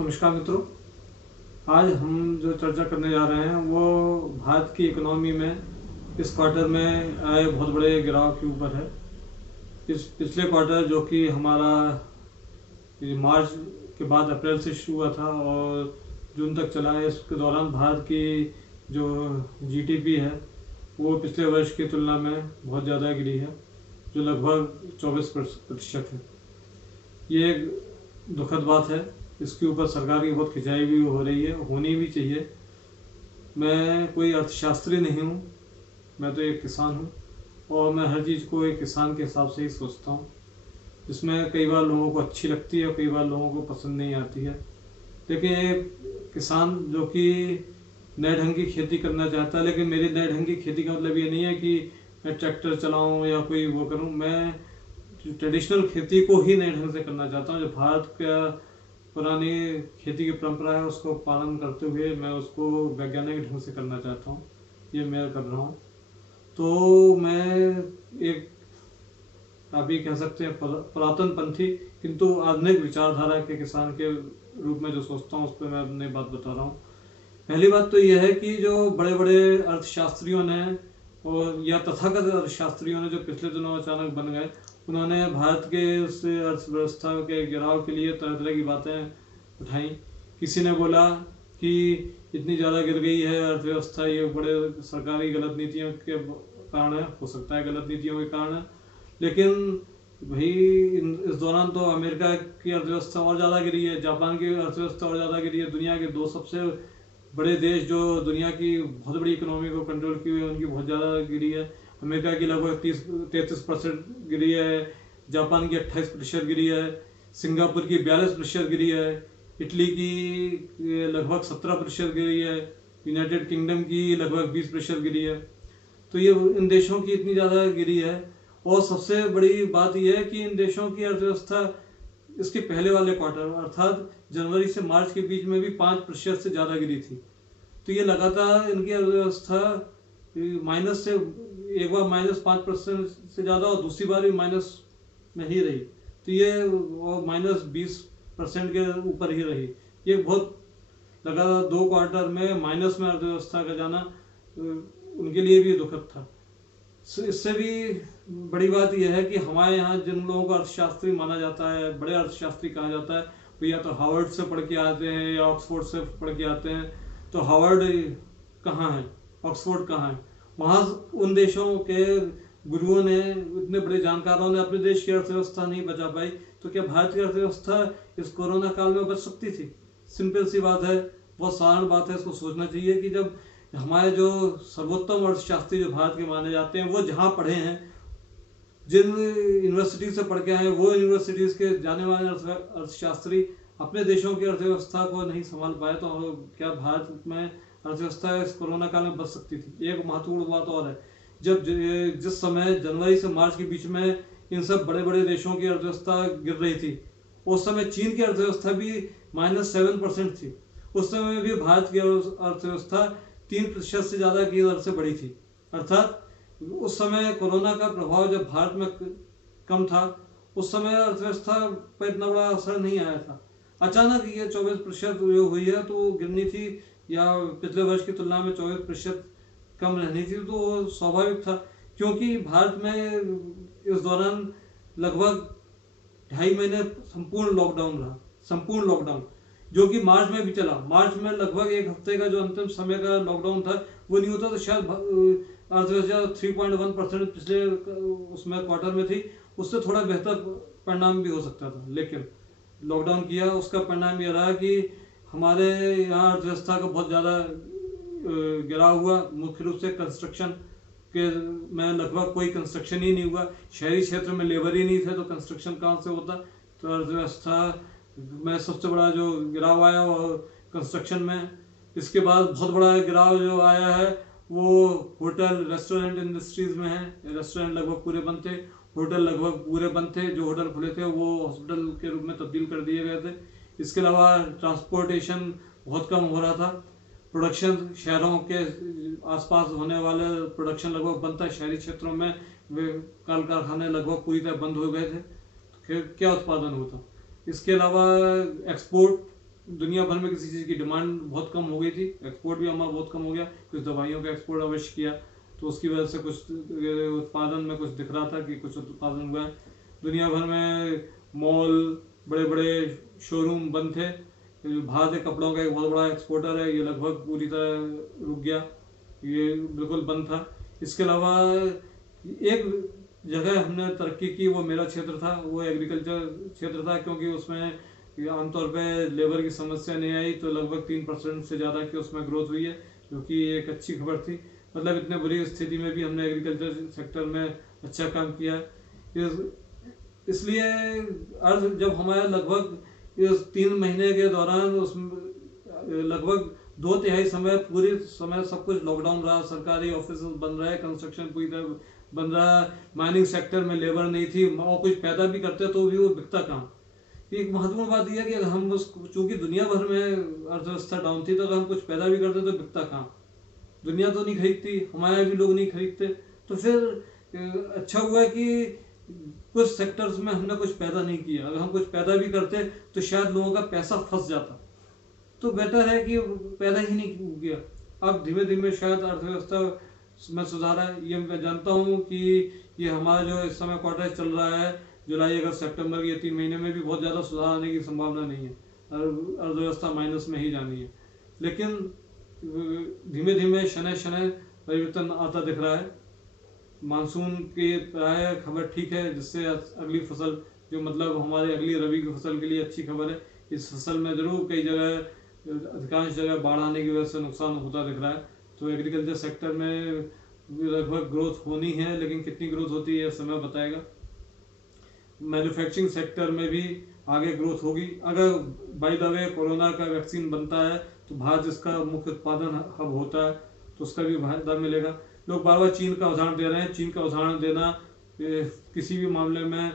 नमस्कार मित्रों। आज हम जो चर्चा करने जा रहे हैं वो भारत की इकोनॉमी में इस क्वार्टर में आए बहुत बड़े गिराव के ऊपर है। इस पिछले क्वार्टर जो कि हमारा मार्च के बाद अप्रैल से शुरू हुआ था और जून तक चला है, इसके दौरान भारत की जो जीडीपी है वो पिछले वर्ष की तुलना में बहुत ज़्यादा गिरी है, जो लगभग 24% है। ये एक दुखद बात है। इसके ऊपर सरकार की बहुत खिंचाई भी हो रही है, होनी भी चाहिए। मैं कोई अर्थशास्त्री नहीं हूँ, मैं तो एक किसान हूँ और मैं हर चीज़ को एक किसान के हिसाब से ही सोचता हूँ, जिसमें कई बार लोगों को अच्छी लगती है, कई बार लोगों को पसंद नहीं आती है। लेकिन एक किसान जो कि नए ढंग की खेती करना चाहता है, लेकिन मेरी नए ढंग की खेती का मतलब ये नहीं है कि मैं ट्रैक्टर चलाऊँ या कोई वो करूँ। मैं ट्रेडिशनल खेती को ही नए ढंग से करना चाहता हूँ। जो भारत का पुरानी खेती की परंपरा है उसको पालन करते हुए मैं उसको वैज्ञानिक ढंग से करना चाहता हूँ। ये मैं कर रहा हूँ। तो मैं एक अभी कह सकते हैं पुरातन पंथी किंतु आधुनिक विचारधारा के किसान के रूप में जो सोचता हूँ उस पर मैं अपनी बात बता रहा हूँ। पहली बात तो यह है कि जो बड़े बड़े अर्थशास्त्रियों ने और या तथाकथित अर्थशास्त्रियों ने जो पिछले दिनों अचानक बन गए, उन्होंने भारत के उस अर्थव्यवस्था के गिराव के लिए तरह तरह की बातें उठाई। किसी ने बोला कि इतनी ज़्यादा गिर गई है अर्थव्यवस्था, ये बड़े सरकारी गलत नीतियों के कारण है, हो सकता है गलत नीतियों के कारण है। लेकिन भाई इस दौरान तो अमेरिका की अर्थव्यवस्था और ज़्यादा गिरी है, जापान की अर्थव्यवस्था और ज़्यादा गिरी है। दुनिया के दो सबसे बड़े देश जो दुनिया की बहुत बड़ी इकोनॉमी को कंट्रोल की हुई है उनकी बहुत ज़्यादा गिरी है। अमेरिका की लगभग 33% गिरी है, जापान की 28% गिरी है, सिंगापुर की 42% गिरी है, इटली की लगभग 17% गिरी है, यूनाइटेड किंगडम की लगभग 20% गिरी है। तो ये इन देशों की इतनी ज़्यादा गिरी है। और सबसे बड़ी बात यह है कि इन देशों की अर्थव्यवस्था इसके पहले वाले क्वार्टर अर्थात जनवरी से मार्च के बीच में भी 5% से ज़्यादा गिरी थी। तो ये लगातार इनकी अर्थव्यवस्था माइनस से, एक बार -5% से ज़्यादा और दूसरी बार भी माइनस में ही रही। तो ये -20% के ऊपर ही रही। ये बहुत लगातार 2 क्वार्टर में माइनस में अर्थव्यवस्था का जाना उनके लिए भी दुखद था। इससे भी बड़ी बात यह है कि हमारे यहाँ जिन लोगों को अर्थशास्त्री माना जाता है, बड़े अर्थशास्त्री कहा जाता है, वो या तो हार्वर्ड से पढ़ के आते हैं या ऑक्सफोर्ड से पढ़ के आते हैं। तो हार्वर्ड कहाँ है, ऑक्सफोर्ड कहाँ है? वहाँ उन देशों के गुरुओं ने, इतने बड़े जानकारों ने अपने देश की अर्थव्यवस्था नहीं बचा पाई, तो क्या भारत की अर्थव्यवस्था इस कोरोना काल में बच सकती थी? सिंपल सी बात है, बहुत साधारण बात है। इसको सोचना चाहिए कि जब हमारे जो सर्वोत्तम अर्थशास्त्री जो भारत के माने जाते हैं वो जहाँ पढ़े हैं, जिन यूनिवर्सिटी से पढ़ के आए, वो यूनिवर्सिटीज़ के जाने वाले अर्थशास्त्री अपने देशों की अर्थव्यवस्था को नहीं संभाल पाए, तो क्या भारत में अर्थव्यवस्था इस कोरोना काल में बच सकती थी? एक महत्वपूर्ण बात और है, जब जिस समय जनवरी से मार्च के बीच में इन सब बड़े बड़े देशों की अर्थव्यवस्था गिर रही थी, उस समय चीन की अर्थव्यवस्था भी -7% थी। उस समय भी भारत की अर्थव्यवस्था 3% से ज़्यादा की दर से बढ़ी थी। अर्थात उस समय कोरोना का प्रभाव जब भारत में कम था, उस समय अर्थव्यवस्था पर इतना बड़ा असर नहीं आया था। अचानक ये 24% जो हुई है तो गिरनी थी, या पिछले वर्ष की तुलना में 24% कम रहनी थी, तो स्वाभाविक था। क्योंकि भारत में इस दौरान लगभग 2.5 महीने संपूर्ण लॉकडाउन रहा, संपूर्ण लॉकडाउन, जो कि मार्च में भी चला। मार्च में लगभग एक हफ्ते का जो अंतिम समय का लॉकडाउन था, वो नहीं होता तो शायद अर्थव्यवस्था 3.1% पिछले उसमें क्वार्टर में थी, उससे थोड़ा बेहतर परिणाम भी हो सकता था। लेकिन लॉकडाउन किया, उसका परिणाम ये रहा कि हमारे यहाँ अर्थव्यवस्था का बहुत ज़्यादा गिराव हुआ। मुख्य रूप से कंस्ट्रक्शन के में लगभग कोई कंस्ट्रक्शन ही नहीं हुआ। शहरी क्षेत्र में लेबर ही नहीं थे तो कंस्ट्रक्शन कहाँ से होता? तो अर्थव्यवस्था में सबसे बड़ा जो गिराव आया वो कंस्ट्रक्शन में। इसके बाद बहुत बड़ा गिराव जो आया है वो होटल रेस्टोरेंट इंडस्ट्रीज में है। रेस्टोरेंट लगभग पूरे बंद थे, होटल लगभग पूरे बंद थे। जो होटल खुले थे वो हॉस्पिटल के रूप में तब्दील कर दिए गए थे। इसके अलावा ट्रांसपोर्टेशन बहुत कम हो रहा था। प्रोडक्शन शहरों के आसपास होने वाले प्रोडक्शन लगभग बंद था। शहरी क्षेत्रों में वे कल कारखाने लगभग पूरी तरह बंद हो गए थे। तो क्या उत्पादन होता? इसके अलावा एक्सपोर्ट दुनिया भर में किसी चीज़ की डिमांड बहुत कम हो गई थी, एक्सपोर्ट भी हमारा बहुत कम हो गया, कुछ दवाइयों का एक्सपोर्ट अवश्य किया, तो उसकी वजह से कुछ उत्पादन में कुछ दिख रहा था कि कुछ उत्पादन हुआ है। दुनिया भर में मॉल, बड़े बड़े शोरूम बंद थे। भारत एक कपड़ों का एक बहुत बड़ा एक्सपोर्टर है, ये लगभग पूरी तरह रुक गया, ये बिल्कुल बंद था। इसके अलावा एक जगह हमने तरक्की की, वो मेरा क्षेत्र था, वो एग्रीकल्चर क्षेत्र था, क्योंकि उसमें आमतौर पे लेबर की समस्या नहीं आई, तो लगभग 3% से ज़्यादा की उसमें ग्रोथ हुई है, जो कि एक अच्छी खबर थी। मतलब इतने बुरी स्थिति में भी हमने एग्रीकल्चर सेक्टर में अच्छा काम किया है। इसलिए अर्थ जब हमारा लगभग इस 3 महीने के दौरान उस लगभग 2/3 समय पूरी समय सब कुछ लॉकडाउन रहा, सरकारी ऑफिस बंद रहे, कंस्ट्रक्शन पूरी तरह बंद रहा, माइनिंग सेक्टर में लेबर नहीं थी, और कुछ पैदा भी करते तो भी वो बिकता कहाँ। एक महत्वपूर्ण बात यह है कि अगर हम चूंकि दुनिया भर में अर्थव्यवस्था डाउन थी, तो अगर हम कुछ पैदा भी करते तो बिकता कहाँ। दुनिया तो नहीं खरीदती, हमारे भी लोग नहीं खरीदते, तो फिर अच्छा हुआ कि कुछ सेक्टर्स में हमने कुछ पैदा नहीं किया। अगर हम कुछ पैदा भी करते तो शायद लोगों का पैसा फंस जाता, तो बेटर है कि पैदा ही नहीं किया। अब धीमे धीमे शायद अर्थव्यवस्था में सुधार है, ये मैं जानता हूँ कि ये हमारा जो इस समय क्वार्टर चल रहा है, जुलाई अगस्त सितंबर के 3 महीने में भी बहुत ज़्यादा सुधार आने की संभावना नहीं है, अर्थव्यवस्था माइनस में ही जानी है। लेकिन धीमे धीमे शनै शनै परिवर्तन आता दिख रहा है। मानसून की प्राय खबर ठीक है, जिससे अगली फसल जो मतलब हमारे अगली रबी की फसल के लिए अच्छी खबर है। इस फसल में जरूर कई जगह, अधिकांश जगह बाढ़ आने की वजह से नुकसान होता दिख रहा है, तो एग्रीकल्चर सेक्टर में लगभग ग्रोथ होनी है, लेकिन कितनी ग्रोथ होती है समय बताएगा। मैन्युफैक्चरिंग सेक्टर में भी आगे ग्रोथ होगी। अगर बाय द वे कोरोना का वैक्सीन बनता है, तो भारत जिसका मुख्य उत्पादन हब होता है, तो उसका भी फायदा मिलेगा। लोग बार बार चीन का उदाहरण दे रहे हैं, चीन का उदाहरण देना किसी भी मामले में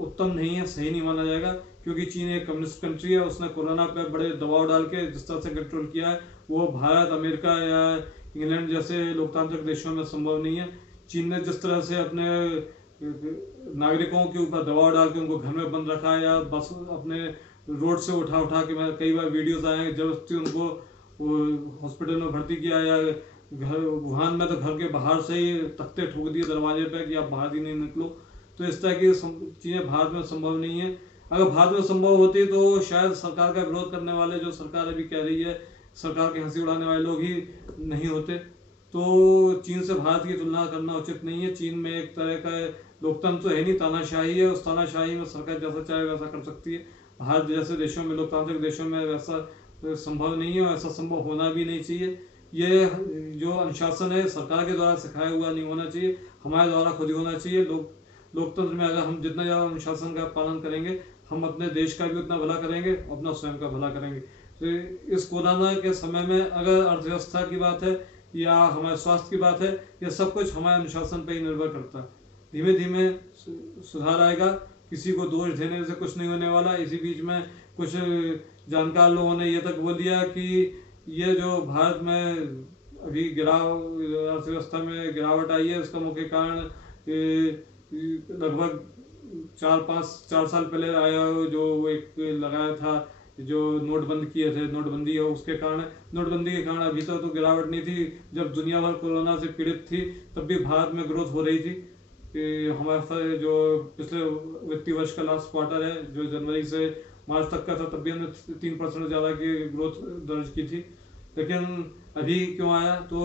उत्तम नहीं है, सही नहीं माना जाएगा, क्योंकि चीन एक कम्युनिस्ट कंट्री है। उसने कोरोना पे बड़े दबाव डाल के जिस तरह से कंट्रोल किया है, वो भारत, अमेरिका या इंग्लैंड जैसे लोकतांत्रिक देशों में संभव नहीं है। चीन ने जिस तरह से अपने नागरिकों के ऊपर दबाव डाल के उनको घर में बंद रखा है, या बस अपने रोड से उठा उठा के, मैं कई बार वीडियोस आए हैं, जबरदस्ती उनको हॉस्पिटल में भर्ती किया, या घर वुहान में तो घर के बाहर से ही तख्ते ठोक दिए दरवाजे पे कि आप बाहर ही नहीं निकलो। तो इस तरह की चीज़ें भारत में संभव नहीं है। अगर भारत में संभव होती तो शायद सरकार का विरोध करने वाले, जो सरकार अभी कह रही है, सरकार की हंसी उड़ाने वाले लोग ही नहीं होते। तो चीन से भारत की तुलना करना उचित नहीं है। चीन में एक तरह का लोकतंत्र तो है नहीं, तानाशाही है। उस तानाशाही में सरकार जैसा चाहे वैसा कर सकती है। भारत जैसे देशों में, लोकतांत्रिक देशों में वैसा संभव नहीं है, और ऐसा संभव होना भी नहीं चाहिए। ये जो अनुशासन है सरकार के द्वारा सिखाया हुआ नहीं होना चाहिए, हमारे द्वारा खुद ही होना चाहिए। लोकतंत्र में अगर हम जितना ज़्यादा अनुशासन का पालन करेंगे, हम अपने देश का भी उतना भला करेंगे, अपना स्वयं का भला करेंगे। तो इस कोरोना के समय में अगर अर्थव्यवस्था की बात है या हमारे स्वास्थ्य की बात है, यह सब कुछ हमारे अनुशासन पर ही निर्भर करता है। धीमे धीमे सुधार आएगा, किसी को दोष देने से कुछ नहीं होने वाला। इसी बीच में कुछ जानकार लोगों ने ये तक बोल दिया कि ये जो भारत में अभी अर्थव्यवस्था में गिरावट आई है, उसका मुख्य कारण लगभग 4 साल पहले आया जो एक लगाया था, जो नोटबंदी किए थे, नोटबंदी है उसके कारण। नोटबंदी के कारण अभी तक तो गिरावट नहीं थी। जब दुनिया भर कोरोना से पीड़ित थी, तब भी भारत में ग्रोथ हो रही थी। हमारे जो पिछले वित्तीय वर्ष का लास्ट क्वार्टर है, जो जनवरी से मार्च तक का था, तब भी हमने 3% ज़्यादा की ग्रोथ दर्ज की थी। लेकिन अभी क्यों आया, तो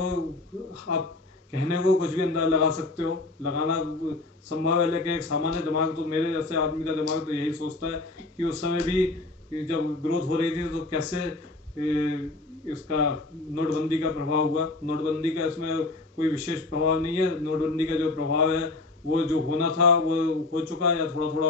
आप कहने को कुछ भी अंदाजा लगा सकते हो, लगाना संभव है, लेकिन एक सामान्य दिमाग, तो मेरे जैसे आदमी का दिमाग तो यही सोचता है कि उस समय भी जब ग्रोथ हो रही थी तो कैसे इसका नोटबंदी का प्रभाव हुआ। नोटबंदी का इसमें कोई विशेष प्रभाव नहीं है। नोटबंदी का जो प्रभाव है, वो जो होना था वो हो चुका है, या थोड़ा थोड़ा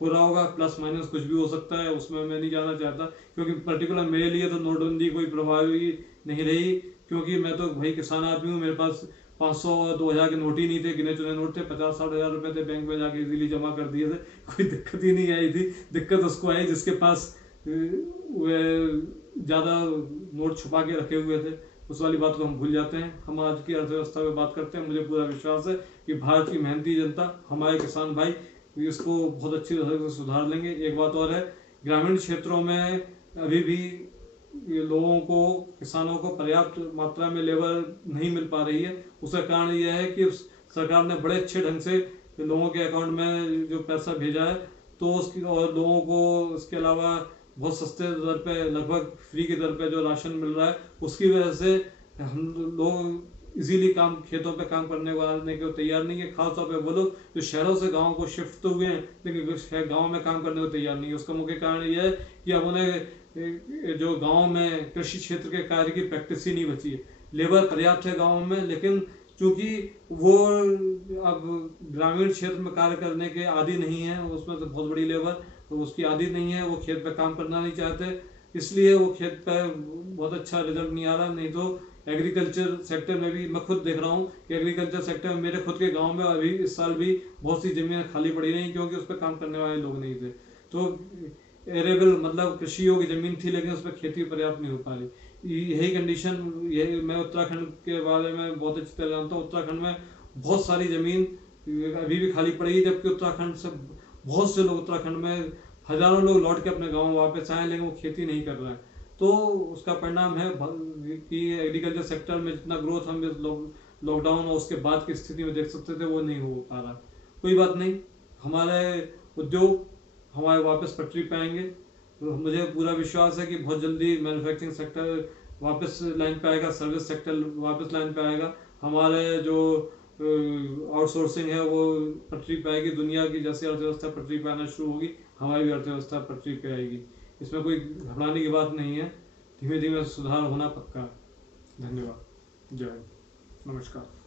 हो रहा होगा, प्लस माइनस कुछ भी हो सकता है, उसमें मैं नहीं जाना चाहता, क्योंकि पर्टिकुलर मेरे लिए तो नोटबंदी कोई प्रभावी नहीं रही, क्योंकि मैं तो भाई किसान आदमी हूँ। मेरे पास 500 और 2000 के नोट ही नहीं थे, गिने चुने नोट थे, 50-60 हज़ार रुपए थे, बैंक में जाके इजीली जमा कर दिए थे, कोई दिक्कत ही नहीं आई थी। दिक्कत उसको आई जिसके पास ज़्यादा नोट छुपा के रखे हुए थे। उस वाली बात को हम भूल जाते हैं। हम आज की अर्थव्यवस्था में बात करते हैं। मुझे पूरा विश्वास है कि भारत की मेहनती जनता, हमारे किसान भाई इसको बहुत अच्छी तरह से सुधार लेंगे। एक बात और है, ग्रामीण क्षेत्रों में अभी भी ये लोगों को, किसानों को पर्याप्त मात्रा में लेबर नहीं मिल पा रही है। उसका कारण यह है कि सरकार ने बड़े अच्छे ढंग से लोगों के अकाउंट में जो पैसा भेजा है, तो उसकी, और लोगों को उसके अलावा बहुत सस्ते दर पे, लगभग फ्री की दर पे जो राशन मिल रहा है, उसकी वजह से हम लोग इजीली काम, खेतों पे काम करने को आने को तैयार नहीं है। खासतौर पे वो लोग जो शहरों से गाँव को शिफ्ट तो हुए हैं, लेकिन गाँव में काम करने को तैयार नहीं है। उसका मुख्य कारण यह है कि अब उन्हें जो गाँव में कृषि क्षेत्र के कार्य की प्रैक्टिस ही नहीं बची है। लेबर पर्याप्त है गाँव में, लेकिन चूंकि वो अब ग्रामीण क्षेत्र में कार्य करने के आदी नहीं है, उसमें तो बहुत बड़ी लेबर तो उसकी आदी नहीं है, वो खेत पे काम करना नहीं चाहते, इसलिए वो खेत पे बहुत अच्छा रिजल्ट नहीं आ रहा। नहीं तो एग्रीकल्चर सेक्टर में भी मैं खुद देख रहा हूँ कि एग्रीकल्चर सेक्टर में मेरे खुद के गांव में अभी इस साल भी बहुत सी जमीनें खाली पड़ी रही, क्योंकि उस पर काम करने वाले लोग नहीं थे। तो एरेबल मतलब कृषि योग्य जमीन थी, लेकिन उस पर खेती पर्याप्त नहीं हो पा रही। यही कंडीशन, यही मैं उत्तराखंड के बारे में बहुत अच्छी तरह जानता हूँ। उत्तराखंड में बहुत सारी जमीन अभी भी खाली पड़ी है, जबकि उत्तराखंड से बहुत से लोग, उत्तराखंड में हजारों लोग लौट के अपने गाँव वापस आए, लेकिन वो खेती नहीं कर रहे हैं। तो उसका परिणाम है कि एग्रीकल्चर सेक्टर में जितना ग्रोथ हम इस लॉकडाउन और उसके बाद की स्थिति में देख सकते थे, वो नहीं हो पा रहा। कोई बात नहीं, हमारे उद्योग हमारे वापस पटरी पे आएंगे। तो मुझे पूरा विश्वास है कि बहुत जल्दी मैन्युफैक्चरिंग सेक्टर वापस लाइन पे आएगा, सर्विस सेक्टर वापस लाइन पे आएगा, हमारे जो आउटसोर्सिंग है वो पटरी पे आएगी। दुनिया की जैसे अर्थव्यवस्था पटरी पे आना शुरू होगी, हमारी भी अर्थव्यवस्था पटरी पे आएगी। इसमें कोई घबराने की बात नहीं है, धीमे धीमे सुधार होना पक्का। धन्यवाद। जय हिंद, नमस्कार।